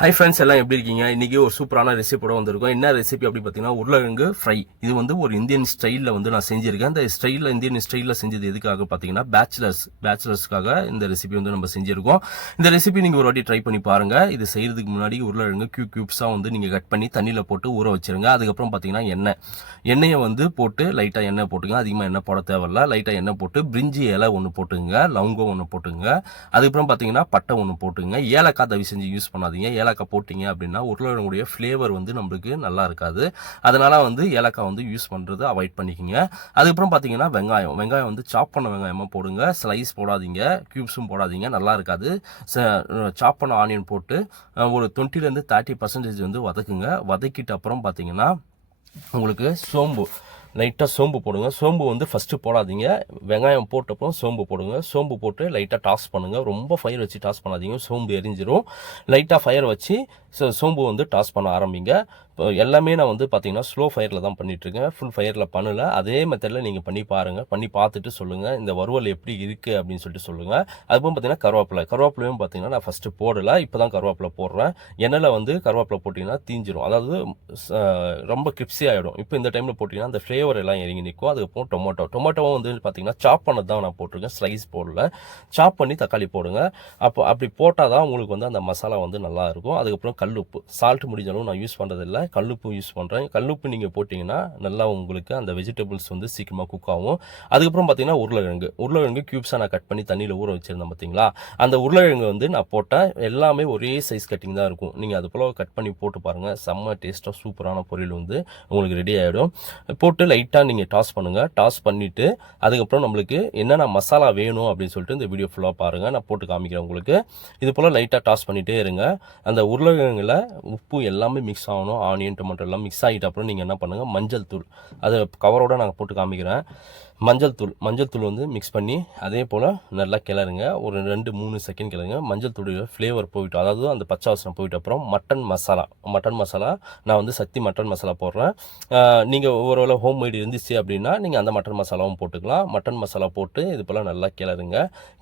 Hi friends, எல்லாம் எப்படி இருக்கீங்க? இன்னைக்கு ஒரு சூப்பரான ரெசிபியோட வந்திருக்கோம். என்ன ரெசிபி அப்படி பார்த்தீங்கன்னா, உருளைக்கிழங்கு ஃப்ரை. இது வந்து ஒரு இந்தியன் ஸ்டைலில் வந்து நான் செஞ்சிருக்கேன். இந்த இந்தியன் ஸ்டைலில் செஞ்சது எதுக்காக பார்த்தீங்கன்னா, பேச்சுலர்ஸ்க்காக இந்த ரெசிபி வந்து நம்ம செஞ்சிருக்கோம். இந்த ரெசிபி நீங்கள் ஒரு வாட்டி ட்ரை பண்ணி பாருங்க. இது செய்யறதுக்கு முன்னாடி உருளைக்கிழங்கு கியூப்ஸாக வந்து நீங்கள் கட் பண்ணி தண்ணியில் போட்டு ஊற வச்சிருங்க. அதுக்கப்புறம் பார்த்தீங்கன்னா எண்ணெயை வந்து போட்டு லைட்டாக எண்ணெய் போட்டுங்க. அதிகமாக எண்ணெய் போட தேவையில்ல. லைட்டாக எண்ணெய் போட்டு பிரிஞ்சி இலை ஒன்று போட்டுங்க, லவங்கம் ஒன்று போட்டுங்க. அதுக்கப்புறம் பார்த்தீங்கன்னா பட்டை ஒன்று போட்டுங்க. ஏலக்காய் தவி செஞ்சு யூஸ் பண்ணாதீங்க. ஏலக்காய் போட்டிங்க அப்படின்னா உருளைக்கிழங்குடைய ஃப்ளேவர் வந்து நம்மளுக்கு நல்லா இருக்காது. அதனால வந்து ஏலக்காய் வந்து யூஸ் பண்ணுறது அவாய்ட் பண்ணிக்கோங்க. அதுக்கப்புறம் பார்த்தீங்கன்னா வெங்காயம் வந்து சாப் பண்ண வெங்காயமாக போடுங்க. ஸ்லைஸ் போடாதீங்க, கியூப்ஸும் போடாதீங்க, நல்லா இருக்காது. சாப் பண்ண ஆனியன் போட்டு ஒரு 20-30% வந்து வதக்குங்க. வதக்கிட்டு அப்புறம் பார்த்தீங்கன்னா உங்களுக்கு லைட்டாக சோம்பு போடுங்க. சோம்பு வந்து ஃபஸ்ட்டு போடாதீங்க. வெங்காயம் போட்டப்போ சோம்பு போடுங்க. சோம்பு போட்டு லைட்டாக டாஸ் பண்ணுங்கள். ரொம்ப ஃபயர் வச்சு டாஸ் பண்ணாதீங்க, சோம்பு எரிஞ்சிரும். லைட்டாக ஃபயர் வச்சு சோம்பு வந்து டாஸ் பண்ண ஆரம்பிங்க. இப்போ எல்லாமே நான் வந்து பார்த்தீங்கன்னா ஸ்லோ ஃபயரில் தான் பண்ணிகிட்ருக்கேன், ஃபுல் ஃபயரில் பண்ணலை. அதே மெத்தடில் நீங்கள் பண்ணி பாருங்கள். பண்ணி பார்த்துட்டு சொல்லுங்கள் இந்த வறுவல் எப்படி இருக்குது அப்படின்னு சொல்லிட்டு சொல்லுங்கள். அதுக்கப்புறம் பார்த்தீங்கன்னா கருவேப்பிலையும் பார்த்தீங்கன்னா நான் ஃபஸ்ட்டு போடலை, இப்போ தான் கருவேப்பிலை போடுறேன். எண்ணெயில் வந்து கருவேப்பிலை போட்டிங்கன்னா தீஞ்சிரும், அதாவது ரொம்ப கிரிப்ஸி ஆகிடும். இப்போ இந்த டைமில் போட்டிங்கன்னா அந்த ஃப்ளேவர் எல்லாம் இறங்கி நிற்கும். அதுக்கப்புறம் டொமேட்டோவும் வந்து பார்த்தீங்கன்னா சாப் பண்ணது தான் நான் போட்டிருக்கேன், ஸ்லைஸ் போடல. சாப் பண்ணி தக்காளி போடுங்க. அப்படி போட்டால் தான் உங்களுக்கு வந்து அந்த மசாலா வந்து நல்லா இருக்கும். அதுக்கப்புறம் கல்லுப்பு, சால்ட் முடிஞ்ச அளவு நான் யூஸ் பண்ணுறதில்லை, கல்லுப்பு யூஸ் பண்ணுறேன். கல்லுப்பு நீங்கள் போட்டிங்கன்னா நல்லா உங்களுக்கு அந்த வெஜிடபிள்ஸ் வந்து சீக்கிரமாக குக் ஆகும். அதுக்கப்புறம் பார்த்தீங்கன்னா உருளைக்கிழங்கு கியூப்ஸாக நான் கட் பண்ணி தண்ணியில் ஊற வச்சுருந்தேன் பார்த்தீங்களா, அந்த உருளைக்கிழங்கு வந்து நான் போட்டேன். எல்லாமே ஒரே சைஸ் கட்டிங் தான் இருக்கும். நீங்கள் அது போல் கட் பண்ணி போட்டு பாருங்கள், செம்ம டேஸ்ட்டாக சூப்பரான பொரியல் வந்து உங்களுக்கு ரெடி ஆகிடும். போட்டு லைட்டாக நீங்கள் டாஸ் பண்ணுங்கள். டாஸ் பண்ணிவிட்டு அதுக்கப்புறம் நம்மளுக்கு என்னென்ன மசாலா வேணும் அப்படின்னு சொல்லிட்டு இந்த வீடியோ ஃபுல்லாக பாருங்கள், நான் போட்டு காமிக்கிறேன் உங்களுக்கு. இது போல் லைட்டாக டாஸ் பண்ணிகிட்டே இருங்க. அந்த உருளைக்கிழங்குல உப்பு எல்லாமே மிக்ஸ் ஆகணும். ஆனியன் டொமேட்டோ எல்லாம் மிக்ஸ் ஆகிட்ட அப்புறம் நீங்கள் என்ன பண்ணுங்கள், மஞ்சள் தூள், அதை கவரோட நாங்கள் போட்டு காமிக்கிறேன். மஞ்சள் தூள் வந்து மிக்ஸ் பண்ணி அதே போல் நல்லா கிளறுங்க. ஒரு 2-3 செகண்ட் கிளறுங்க. மஞ்சள் தூளோட ஃப்ளேவர் போயிட்டு, அதாவது அந்த பச்சை வாசனை போயிட்டு அப்புறம் மட்டன் மசாலா நான் வந்து சக்தி மட்டன் மசாலா போடுறேன். நீங்கள் ஒருவேளை ஹோம் மேட் இருந்துச்சு அப்படின்னா நீங்கள் அந்த மட்டன் மசாலாவும் போட்டுக்கலாம். மட்டன் மசாலா போட்டு இது போல் நல்லா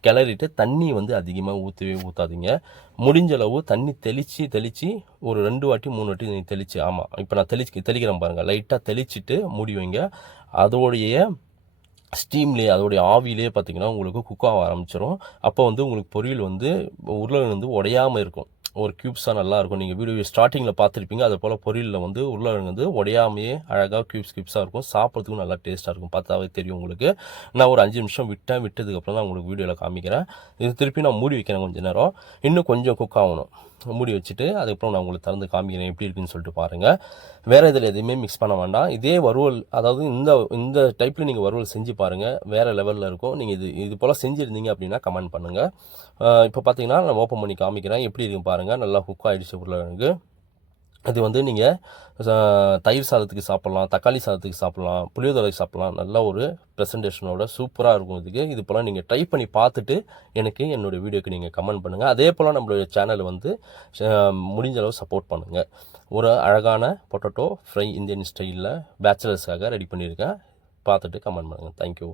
கிளறிட்டு தண்ணி வந்து அதிகமாக ஊற்றாதீங்க. முடிஞ்ச அளவு தண்ணி தெளித்து ஒரு 2 வாட்டி 3 வாட்டி நீங்கள் தெளித்து, ஆமாம் இப்போ நான் தெளிக்கிறேன் பாருங்கள், லைட்டாக தெளிச்சுட்டு மூடி வைங்க. அதோடைய ஸ்டீம்லேயே, அதோடைய ஆவிலே பார்த்தீங்கன்னா உங்களுக்கு குக் ஆக ஆரம்பிச்சிடும். அப்போ வந்து உங்களுக்கு பொரியல் வந்து உருளைக்கிழங்கு வந்து உடையாமல் இருக்கும், ஒரு கியூப்ஸாக நல்லாயிருக்கும். நீங்கள் வீடியோ ஸ்டார்டிங்கில் பார்த்துருப்பீங்க. அது போல் பொரியலில் வந்து உருளைக்கிழங்கு வந்து உடையாமையே அழகாக கியூப்ஸாக இருக்கும். சாப்பிட்றதுக்கும் நல்லா டேஸ்ட்டாக இருக்கும், பார்த்தாவே தெரியும் உங்களுக்கு. நான் ஒரு 5 நிமிஷம் விட்டதுக்கப்புறம் தான் உங்களுக்கு வீடியோவில் காமிக்கிறேன். இது திருப்பி நான் மூடி வைக்கிறேன் கொஞ்சம் நேரம், இன்னும் கொஞ்சம் குக் ஆகணும். மூடி வச்சுட்டு அதுக்கப்புறம் நான் உங்களுக்கு திறந்து காமிக்கிறேன் எப்படி இருக்குன்னு சொல்லிட்டு பாருங்கள். வேறு இதில் எதுவுமே மிக்ஸ் பண்ண வேண்டாம். இதே வறுவல், அதாவது இந்த டைப்பில் நீங்கள் வறுவல் செஞ்சு பாருங்கள், வேறு லெவலில் இருக்கும். நீங்கள் இது போல் செஞ்சுருந்தீங்க அப்படின்னா கமெண்ட் பண்ணுங்கள். இப்போ பார்த்தீங்கன்னா நான் ஓப்பன் பண்ணி காமிக்கிறேன் எப்படி இருக்கும் பாருங்கள். நல்லா குக் ஆகிடுச்சு உருளைக்கிழங்கு. இது வந்து நீங்கள் தயிர் சாதத்துக்கு சாப்பிட்லாம், தக்காளி சாதத்துக்கு சாப்பிட்லாம், புளியோதரைக்கு சாப்பிட்லாம். நல்ல ஒரு ப்ரெசன்டேஷனோட சூப்பராக இருக்கும். இது போல் நீங்கள் ட்ரை பண்ணி பார்த்துட்டு எனக்கு என்னோடய வீடியோக்கு நீங்கள் கமெண்ட் பண்ணுங்கள். அதே போல் நம்மளுடைய சேனலை வந்து முடிஞ்ச அளவு சப்போர்ட் பண்ணுங்கள். ஒரு அழகான பொட்டேட்டோ ஃப்ரை இந்தியன் ஸ்டைலில் பேச்சுலர்ஸ்க்காக ரெடி பண்ணியிருக்கேன். பார்த்துட்டு கமெண்ட் பண்ணுங்கள். தேங்க்யூ.